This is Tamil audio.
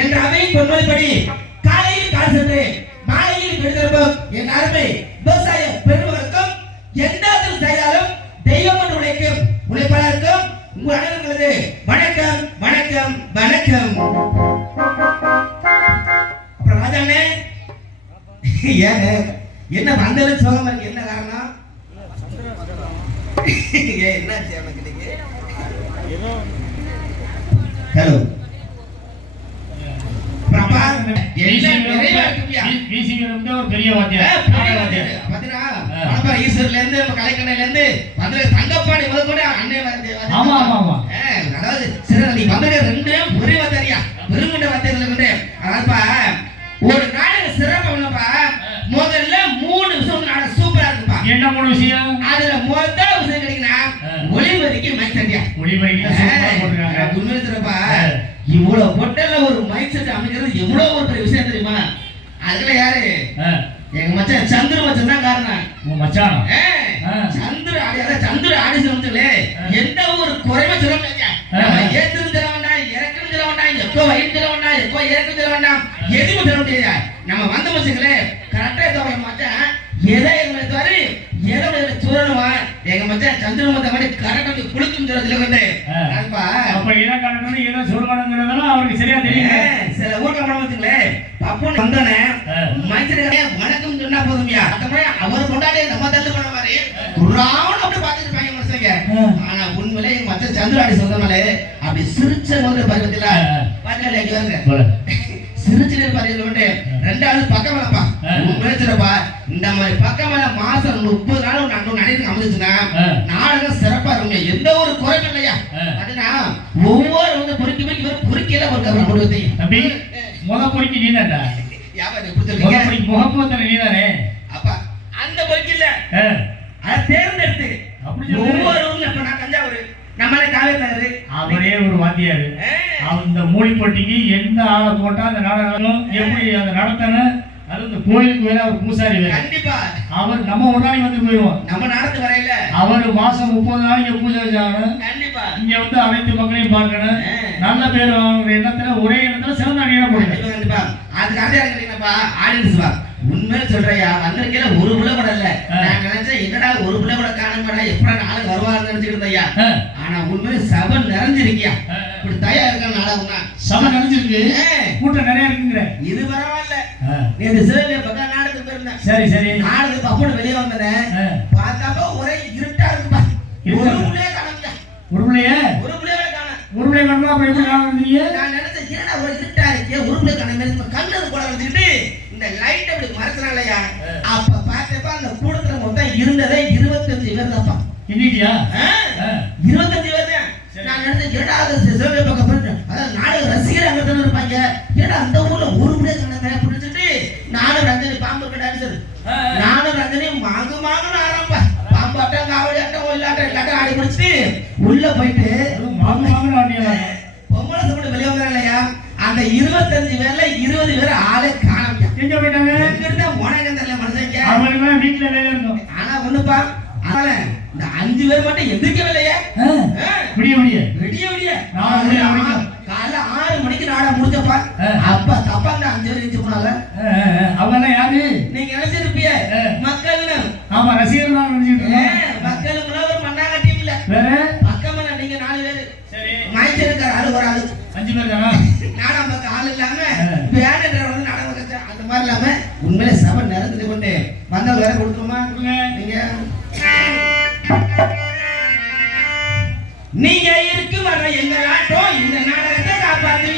என்ற அவையின் பொன்மொழிப்படி காலையில் கால் சென்று மாலையில் விடுதலும் என் அருமை விவசாய பெருமக்களுக்கும் எந்த செய்தாலும் தெய்வம் என்று உழைக்கும் உழைப்பாளருக்கும் உங்கள் அனைவர்களது வணக்கம் வணக்கம் வணக்கம். அப்புறம் ராஜாண்ணே ஏங்க என்ன வந்தது சோகமா இருக்கு, என்ன காரணம்? என்னாச்சு எனக்கு நீங்க? ஹலோ பிரபா எல்லாம் நிறைவா இருக்குயா. வீசிங்க வந்து ஒரு பெரிய வாத்தியார் பாத்தீங்களா? பணப்பா ஈஸ்வர்ல இருந்து கலைக்கண்ணையில இருந்து வந்து தங்கப்பாடி முதல்ல அண்ணே வந்து. ஆமா ஆமா ஆமா. அதாவது சிறந்த நீ வந்தது ரெண்டு ஒரே வாத்தியாரியா பெருங்கொண்ட வாத்தியார்கள் வந்து. அதனாலப்பா ஒரு நாடக சிறப்பு பண்ணப்பா முதல்ல 3 விஷயம் நாடகம் சூப்பரா இருக்குப்பா. என்ன 3 விஷயம்? அதுல முதல் விஷயம் கிடைக்குனா ஒளிபரிக்கு மைக் செட்டியா. ஒளிபரிக்கு சூப்பரா போட்டுறாங்க. உண்மையிலேப்பா இவ்வளவு பொட்டல்ல ஒரு மைக் செட் அமைக்கிறது எவ்வளவு ஒரு பெரிய விஷயம் தெரியுமா? அதுல யாரு? எங்க மச்சான் சந்திர மச்சான் தான் காரணம். உன் மச்சான் சந்திர ஆடியால சந்திர ஆடி சொல்லுங்களே எந்த ஒரு குறைவே சொல்ல முடியாது. நம்ம ஏத்துன்னு சொல்ல வேண்டாம், இறக்குன்னு சொல்ல வேண்டாம், எப்போ வயிறு சொல்ல வேண்டாம், எப்போ இறக்குன்னு சொல்ல வேண்டாம், எதுவும் சொல்ல முடியாது. நம்ம வந்த மச்சுங்களே கரெக்டா தவிர மச்சான் எதை எங்களை தவிர எதை சொல்லணுமா எங்க மச்சான் சந்திர மச்சான் மாதிரி கரெக்டா குளிக்கும் சொல்றதுல வந்து அப்ப எதை கரெக்டான எதை சொல்லணுங்கிறதெல்லாம் அவருக்கு சரியா தெரியும். சில ஊர்ல போன வச்சுங்களே பப்புன்னு வந்தானே மைசூரே வணக்கம் சொன்னா போதும்யா. அவர் கொண்டாடி நம்ம தள்ளு பண்ண மாதிரி ராவணம் அப்படி பார்த்துட்டு இருப்பாங்க மனுஷங்க. ஆனா உண்மையிலே எங்க மச்சான் சந்திராடி சொன்னமாலே அப்படி சிரிச்ச போது பக்கத்துல பாத்தீங்களா இங்க வாங்க சிரிச்சிட்டு பாத்தீங்க. ரெண்டாவது பக்கமலப்பா உண்மையிலேப்பா இந்த மாதிரி பக்கமல மாசம் 30 நாள் நடிகை அமைச்சுன்னா நாடகம் சிறப்பா இருக்கும், எந்த ஒரு குறையும் இல்லையா. பாத்தீங்கன்னா ஒவ்வொரு வந்து பொறுக்கி பொறுக்கியில ஒரு கவனம் கொடுத்து தம்பி முத பொறுக்கி நீதான்டா. முகப்பத்தனை நீதானே. அப்பா அந்த பொறுக்கி இல்ல அதை தேர்ந்தெடுத்து ஒவ்வொரு இப்ப நான் தஞ்சாவூர் நம்மளே காவேரி அவரே ஒரு வாத்தியாரு. அந்த மூலிப்பட்டிக்கு எந்த ஆளை போட்டா அந்த நாடகம் எப்படி அந்த நடத்தணும், அது இந்த கோயிலுக்கு வேற அவர் பூசாரி வேற. கண்டிப்பா அவர் நம்ம ஒரு நாளைக்கு வந்து போயிடுவோம். நம்ம நடத்து வரையில அவர் மாசம் 30 நாளைக்கு பூஜை வச்சாகணும். கண்டிப்பா இங்க வந்து அனைத்து மக்களையும் பார்க்கணும், நல்ல பேர் வாங்குற இடத்துல ஒரே இடத்துல சிறந்த அணியா போடுங்க. கண்டிப்பா அதுக்கு அதே கேட்டீங்கப்பா ஆடியன்ஸ் வா உண்மையில சொல்றையா வந்திருக்கல ஒரு புள்ள கூட இல்ல. நான் நினைச்சேன் என்னடா ஒரு புள்ள கூட காணமாடா எப்படா நாளை வருவான்னு நினைச்சிட்டு இருந்தையா. ஆனா உண்மையில சபை நிறைஞ்சிருக்கியா. இப்படி தயா இருக்க நாடகம்னா சபை நிறைஞ்சிருக்கு, கூட்டம் நிறைய இருக்குங்கிற. இது பரவாயில்ல. நேற்று சிவகங்கை பக்கம் நாடகத்துக்கு போயிருந்தேன். சரி சரி நாடகத்துக்கு அப்போ வெளியே வந்தேன். பார்த்தாப்ப ஒரே இருட்டா இருக்குப்பா. ஒரு புள்ளைய காணோம்யா. ஒரு புள்ளைய காணோம். ஒரு புள்ளைய காணோம். அப்புறம் எப்படி காணோம்ன்றீங்க? நான் நினைச்சேன் என்னடா ஒரு இருட்டா இருக்கே ஒரு புள்ளைய காணோம் கண்ணு கூட வச்சுக்கிட்டு இந்த லைட் அப்படி மறைச்சனாலயா. அப்ப பார்த்தப்ப அந்த கூடத்துல மொத்தம் இருந்ததே 25 பேர் தான்ப்பா. இன்னிட்டியா 25 பேர் தான். நான் நினைச்சேன் ஏடாவது சிவகங்கை பக்கம் போயிட்டு அதாவது நாடக ரசிகர் அங்க தானே இருப்பாங்க. ஏடா அந்த ஊர்ல ஒரு புள்ளைய காணோமே அப்படின்னு சொல்லிட்டு நானும் ரஞ்சனி பாம்பு டான்சர் நானும் ரஞ்சனி மாங்குன்னு ஆரம்பா பாம்பாட்டம் காவடியாட்டம் ஒயிலாட்டம் எல்லாட்டம் ஆடி முடிச்சுட்டு உள்ள போயிட்டு மாங்குன்னு ஆடியா பொம்பளை சப்போட்டு வெளியே வந்தாங்க இல்லையா. அந்த 25 பேர்ல 20 பேர் ஆளே காணோம். எங்க போயிட்டாங்க? எங்க இருந்தா போனாங்க தெரியல மனுஷங்க. அவங்கள வீட்ல வேலை இருந்தோம். ஆனா ஒண்ணுப்பா அதனால இந்த 5 பேர் மட்டும் எந்திரிக்கவே இல்லையே. விடிய காலைல 6 மணிக்கு நாடகம் முடிஞ்சப்பா. அப்ப தப்பா அந்த 5 பேர் எந்திரிச்சு போனாங்க. அவங்க யாரு நீங்க நினைச்சிருப்பீங்க மக்கள்னு. ஆமா ரசிகர் தான் நினைச்சிட்டு மக்களுக்குள்ள ஒரு மண்ணாங்க டீம் இல்ல வேற பக்கமா நீங்க 4 பேர். சரி மைக் இருக்காரு ஆளு ஒரு ஆளு 5 பேர் தானா. நாடகம் பார்க்க ஆள் இல்லாம வேற வந்து நாடகம் பார்க்க அந்த மாதிரி இல்லாம உண்மையிலே சபை நிறைஞ்சு கொண்டு வந்தவங்க வேற கொடுக்கணுமா நீங்க இருக்கு வர எங்க ஆட்டோ இந்த நாடகத்தை காப்பாத்து.